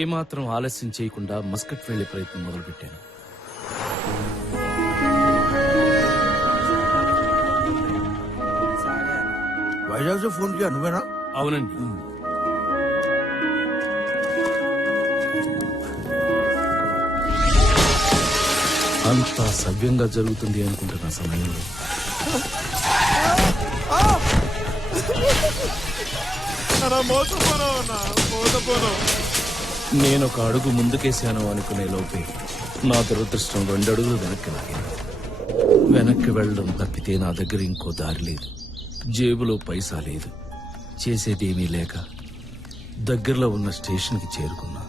ఏమాత్రం ఆలస్యం చేయకుండా మస్కట్ వెళ్లే ప్రయత్నం మొదలుపెట్టాను. వైజాగ్ से फोन किया నువ్వేనా? అవునండి. అంతా సవ్యంగా జరుగుతుంది అనుకుంటున్న సమయంలో నేను ఒక అడుగు ముందుకేశాను అనుకునే లోపే నా దురదృష్టం 2 అడుగులు వెనక్కి లాగాను. వెనక్కి వెళ్ళడం తప్పితే నా దగ్గర ఇంకో దారి లేదు. జేబులో పైసా లేదు. చేసేదేమీ లేక దగ్గరలో ఉన్న స్టేషన్కి చేరుకున్నా.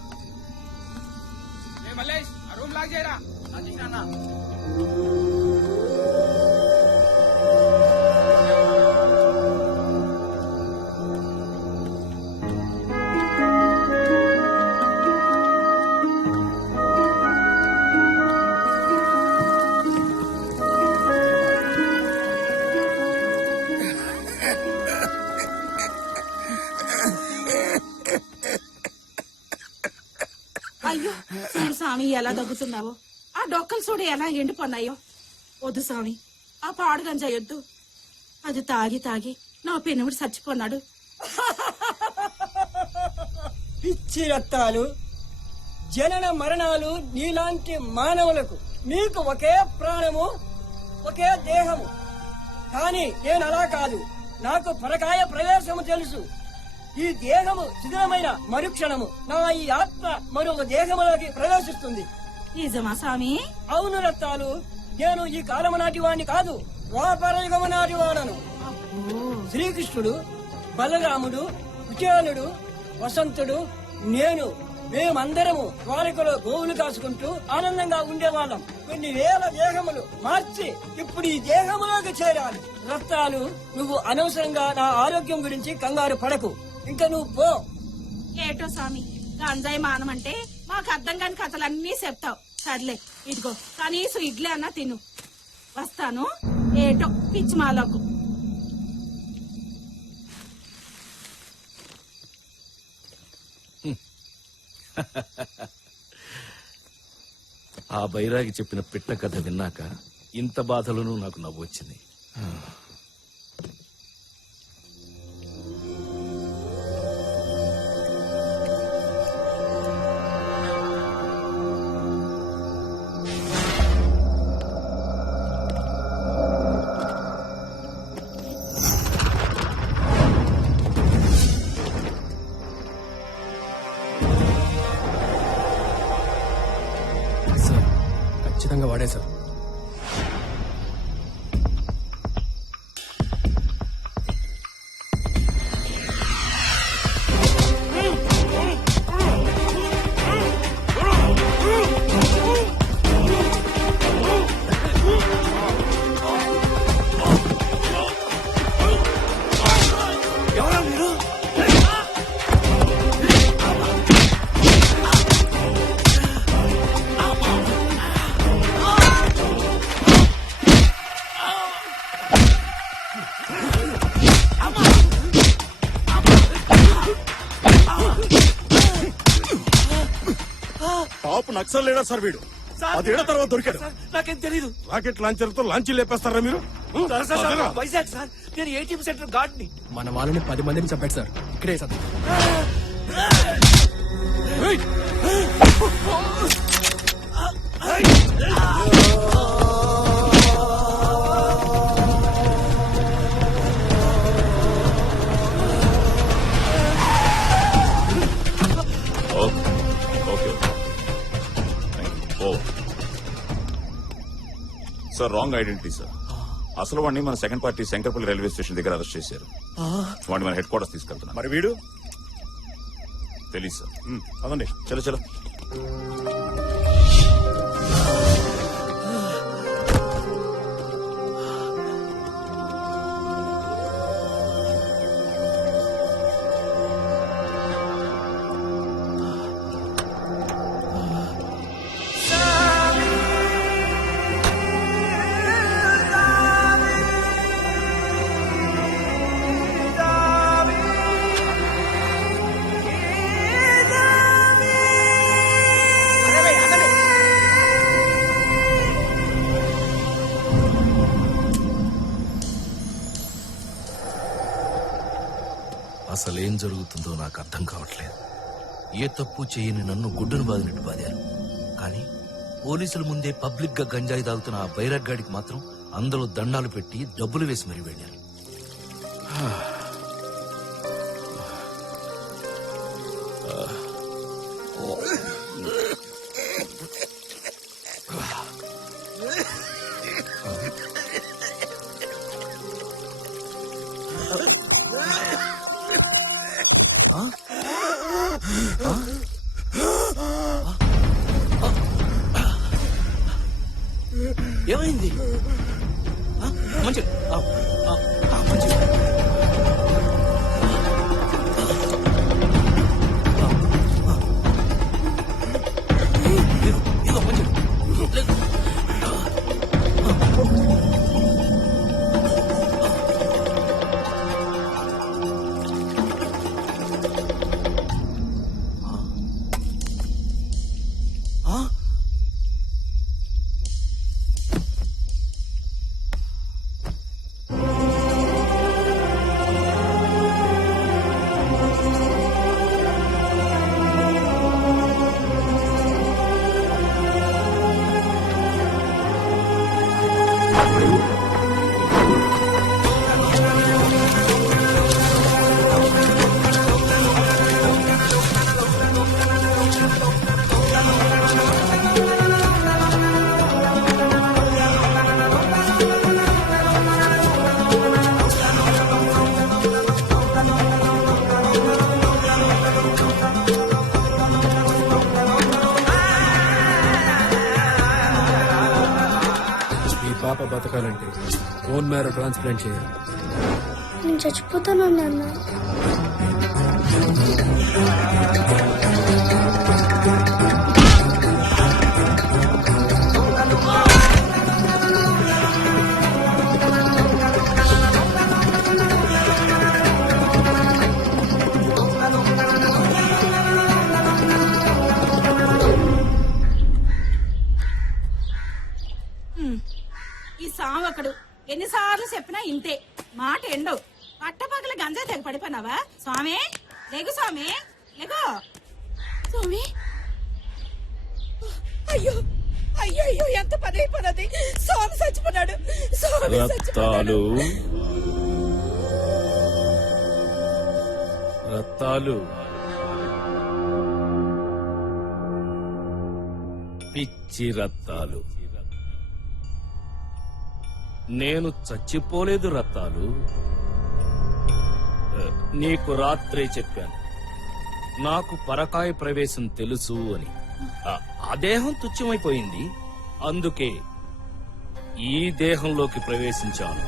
అయ్యో చూడు స్వామి ఎలా దగ్గుతున్నావో. ఆ డొక్కలు చూడు ఎలా ఎండిపోన్నాయో. వద్దు స్వామి, ఆ పాడు గంజాయొద్దు. అది తాగి తాగి నా పెనుముడు చచ్చిపోన్నాడు. పిచ్చి రక్తాలు, జనన మరణాలు నీలాంటి మానవులకు. నీకు ఒకే ప్రాణము, ఒకే దేహము. కానీ నేను అలా కాదు. నాకు పరకాయ ప్రవేశము తెలుసు. ఈ దేహము శిథిలమైన మరుక్షణము నా ఈ ఆత్మ మరొక దేహములోకి ప్రవేశిస్తుంది. నిజమా స్వామి? అవును రత్తాలు, నేను ఈ కాలము నాటి వాణ్ణి కాదు, ద్వాపరయుగము నాటి వాడను. శ్రీకృష్ణుడు, బలరాముడు, కుచేలుడు, వసంతుడు, నేను మేమందరము ద్వారకలో గోవులు కాసుకుంటూ ఆనందంగా ఉండేవాళ్ళం. కొన్ని వేల దేహములు మార్చి ఇప్పుడు ఈ దేహములోకి చేరాలి. రత్తాలు, నువ్వు అనవసరంగా నా ఆరోగ్యం గురించి కంగారు పడకు. ఇంకా నువ్వు పో. ఏటో స్వామి, గంజాయి మానమంటే మాకు అర్థం కాని కథలన్నీ చెప్తావు. సర్లే, ఇదిగో కనీసం ఇడ్లీ అన్నా తిను. వస్తాను. ఏటో పిచ్చి మాలకు. ఆ బైరాగి చెప్పిన పిట్ట కథ విన్నాక ఇంత బాధలను నాకు నవ్వు వచ్చింది. ఖచ్చితంగా వాడే సార్. టాప్ నక్సల్ లేడా సార్ వీడు? 10 ఏళ్ల తర్వాత దొరికాడు. నాకేం తెలీదు. రాకెట్ లాంచర్ తో లాంచీ లేపేస్తారా మీరు? వైజాగ్ సార్, నేను ఏటీఎం సెంటర్ గార్డ్ ని. మన వాళ్ళని 10 మందిని చంపాడు సార్. ఇక్కడే sir. Sir, wrong identity sir. అసలు వాడిని మన second party Shankarpalli railway station దగ్గర అరెస్ట్ చేశారు. వాడిని మన హెడ్ క్వార్టర్స్ తీసుకెళ్తున్నాం. మరి వీడు తెలీదు సార్. అదండి. చలో చలో. అసలేం జరుగుతుందో నాకు అర్థం కావట్లేదు. ఏ తప్పు చేయని నన్ను గుడ్డును బాదినట్టు బాదారు. కానీ పోలీసుల ముందే పబ్లిక్ గా గంజాయి తాగుతున్న ఆ బైరగ్గాడికి మాత్రం అందరూ దండాలు పెట్టి డబ్బులు వేసి మరీ వెళ్ళారు. ఏమైంది? మంచి మంచి ఈ పాప బతకాలంటే బోన్ మ్యారో ట్రాన్స్ప్లాంట్ చేయాలి. నేను చచ్చిపోతాను నాన్న. ఈ సావకుడు ఎన్నిసార్లు చెప్పినా ఇంతే మాట ఎండవు. పట్టపగల గంజా తెగ పడిపోయినావా? స్వామి లేగు, స్వామి లేగు. స్వామి అయ్యో అయ్యో అయ్యో, ఎంత పని అయిపోయినది. స్వామి చచ్చిపోన్నాడు. స్వామి రత్తాలు రత్తాలు పిచ్చి రత్తాలు, నేను చచ్చిపోలేదు రత్తాలు. నీకు రాత్రే చెప్పాను నాకు పరకాయ ప్రవేశం తెలుసు అని. ఆ దేహం తుచ్చమైపోయింది, అందుకే ఈ దేహంలోకి ప్రవేశించాను.